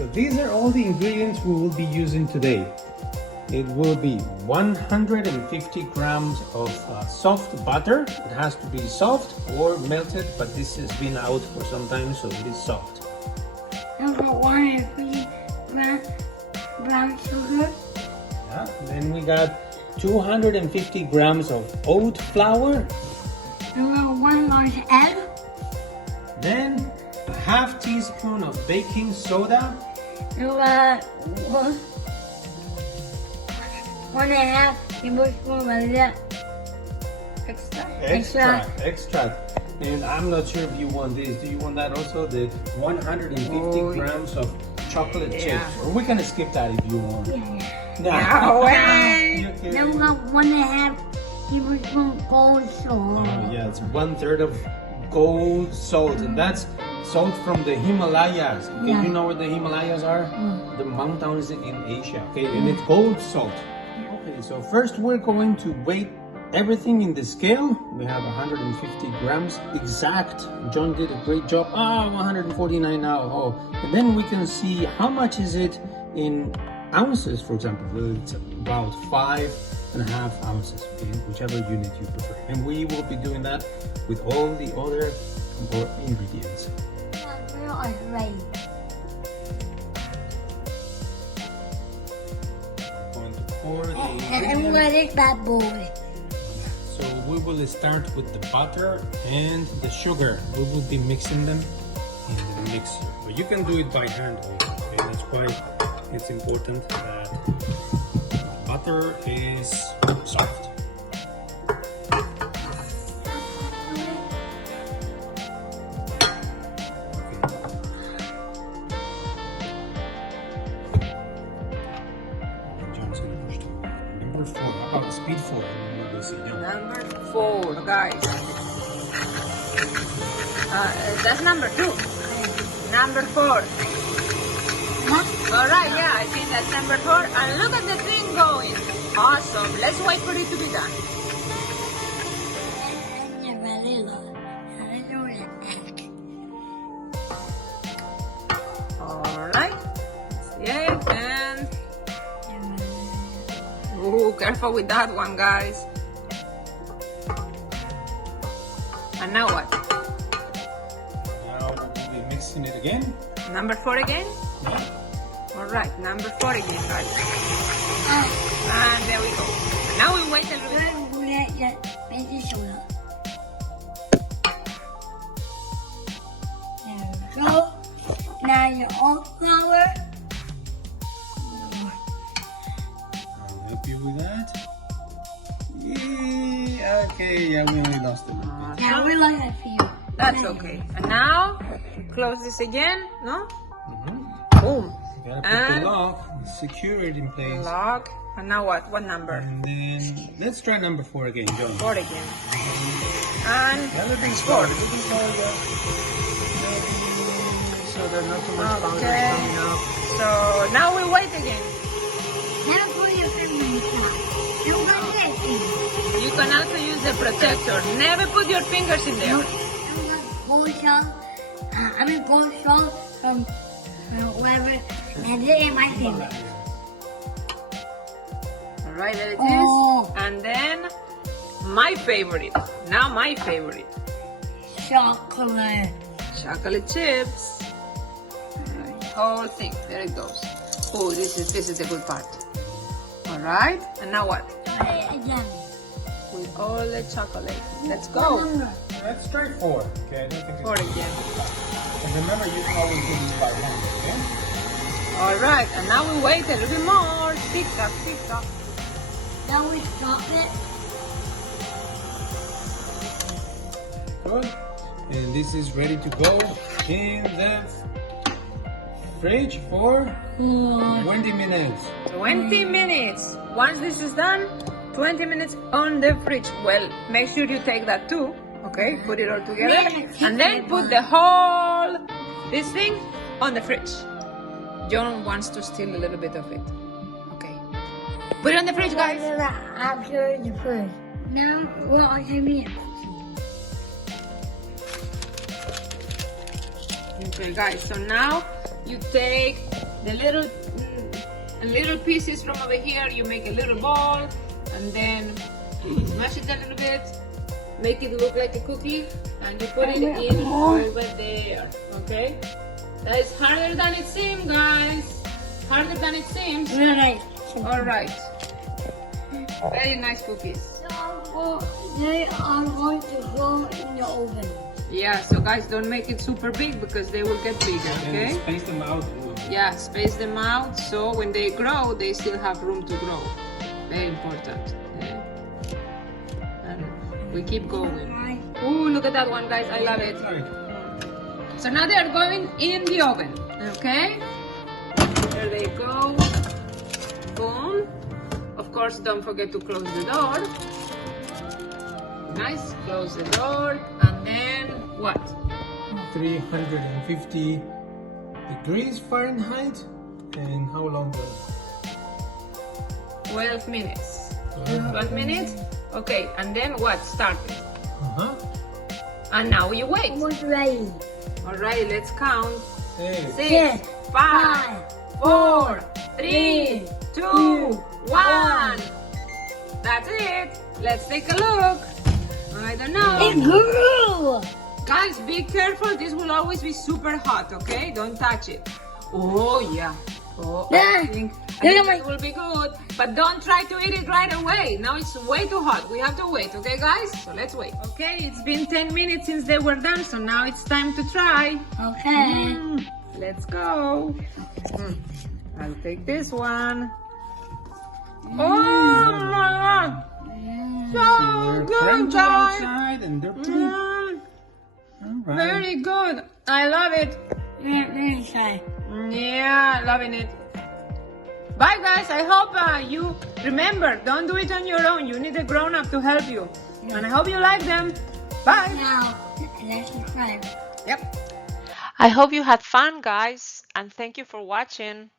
So these are all the ingredients we will be using today. It will be 150 grams of soft butter. It has to be soft or melted, but this has been out for some time, so it is soft. Number 150 brown sugar. Yeah. Then we got 250 grams of oat flour. Number 1 large egg. Then a half teaspoon of baking soda. Number 1.5 tablespoon vanilla Extract. And I'm not sure if you want this. Do you want that also? The 150 grams of chocolate chips. Or we can skip that if you want. No way. Okay. Then we got 1.5 tablespoon gold salt. Yeah, it's 1/3 of gold salt, and that's salt from the Himalayas. Okay, Yeah. you know where the Himalayas are? The mountains in Asia. Okay, and it's gold salt. Okay, so first we're going to weigh everything in the scale. We have 150 grams exact. John did a great job. 149 now. Oh, and then we can see how much is it in ounces, for example. It's about 5.5 ounces, okay, whichever unit you prefer. And we will be doing that with all the other ingredients. We are ready. Going to pour the And ingredients. let that boy. So we will start with the butter and the sugar. We will be mixing them in the mixer. But you can do it by hand also. Okay? That's why it's important that butter is soft. John's gonna push them. Number 4. How about speed 4? Number 4, guys. That's number 2. Number 4. Alright, yeah, I think that's number 4. And look at the thing going. Awesome. Let's wait for it to be done. Alright. Yeah, and... Ooh, careful with that one, guys. And now what? Now we'll be mixing it again. Number 4 again? Yeah. Alright, number 4 again, guys. And there we go. Now we wait a little bit. Baking soda. There we go. Now your oat flour. I'll help you with that. Yeah, okay, yeah, we only lost a little bit. Yeah, we like that for you. That's okay. And now, close this again, no? Boom. You gotta put And the lock, secure it in place. lock. And now what? What number? And then, let's try number 4 again, John. 4 again. And Everything's slow. Everything's slow, yeah. So there's not too much powder Okay. coming out. so now we wait again. Never put your finger in the pot. You want this. You can also use the protector. Never put your fingers in there. Gold salt. Gold salt from wherever. And this is my favorite. Alright, there it is. Oh. And then, my favorite. Now my favorite. Chocolate. Chocolate chips. Whole thing. There it goes. Oh, this is the good part. Alright, and now what? Again. With all the chocolate. Let's go. Let's try 4. Okay, I don't think it's 4 again. And remember, you can always do this by hand, okay? Alright, and now we wait a little bit more. Tick tock, tick tock. Now we stop it. Good. And this is ready to go in the fridge for 20 minutes. 20 minutes. Once this is done, 20 minutes on the fridge. Well, make sure you take that too. Okay, put it all together. And then put the whole, this thing, on the fridge. John wants to steal a little bit of it. Okay. Put it on the fridge, guys. After the fridge. Now, what are you Okay, guys, so now you take the little pieces from over here, you make a little ball, and then smash it a little bit, make it look like a cookie, and you put it in over there. Okay? That is harder than it seems, guys. Harder than it seems. Really? All right. Very nice cookies. So they are going to go in the oven. Yeah, so guys, don't make it super big because they will get bigger, okay? And space them out. Yeah, space them out so when they grow, they still have room to grow. Very important. Okay? And we keep going. Ooh, look at that one, guys. I love it. Sorry. So now they are going in the oven, okay? There they go. Boom. Of course, don't forget to close the door. Nice. Close the door. And then what? 350 degrees Fahrenheit. And how long? 12 minutes. 12 minutes? Okay, and then what? Started. Uh-huh. And now you wait. Almost ready. Alright, let's count. 6, 6, 5, 4, 3, 2, 1. That's it. Let's take a look. I don't know. It grew. Guys, be careful. This will always be super hot, okay? Don't touch it. Oh, yeah. Oh, I think it will be good. But don't try to eat it right away. Now it's way too hot. We have to wait, okay, guys? So let's wait. Okay, it's been 10 minutes since they were done, so now it's time to try. Okay. Let's go. I'll take this one. Oh my God! So they're good, crunchy guys. outside and they're pretty. All right. Very good. I love it. Very shy. Yeah, loving it. Bye, guys. I hope you remember. Don't do it on your own. You need a grown-up to help you. And I hope you like them. Bye. Now, let's subscribe. Yep. I hope you had fun, guys, and thank you for watching.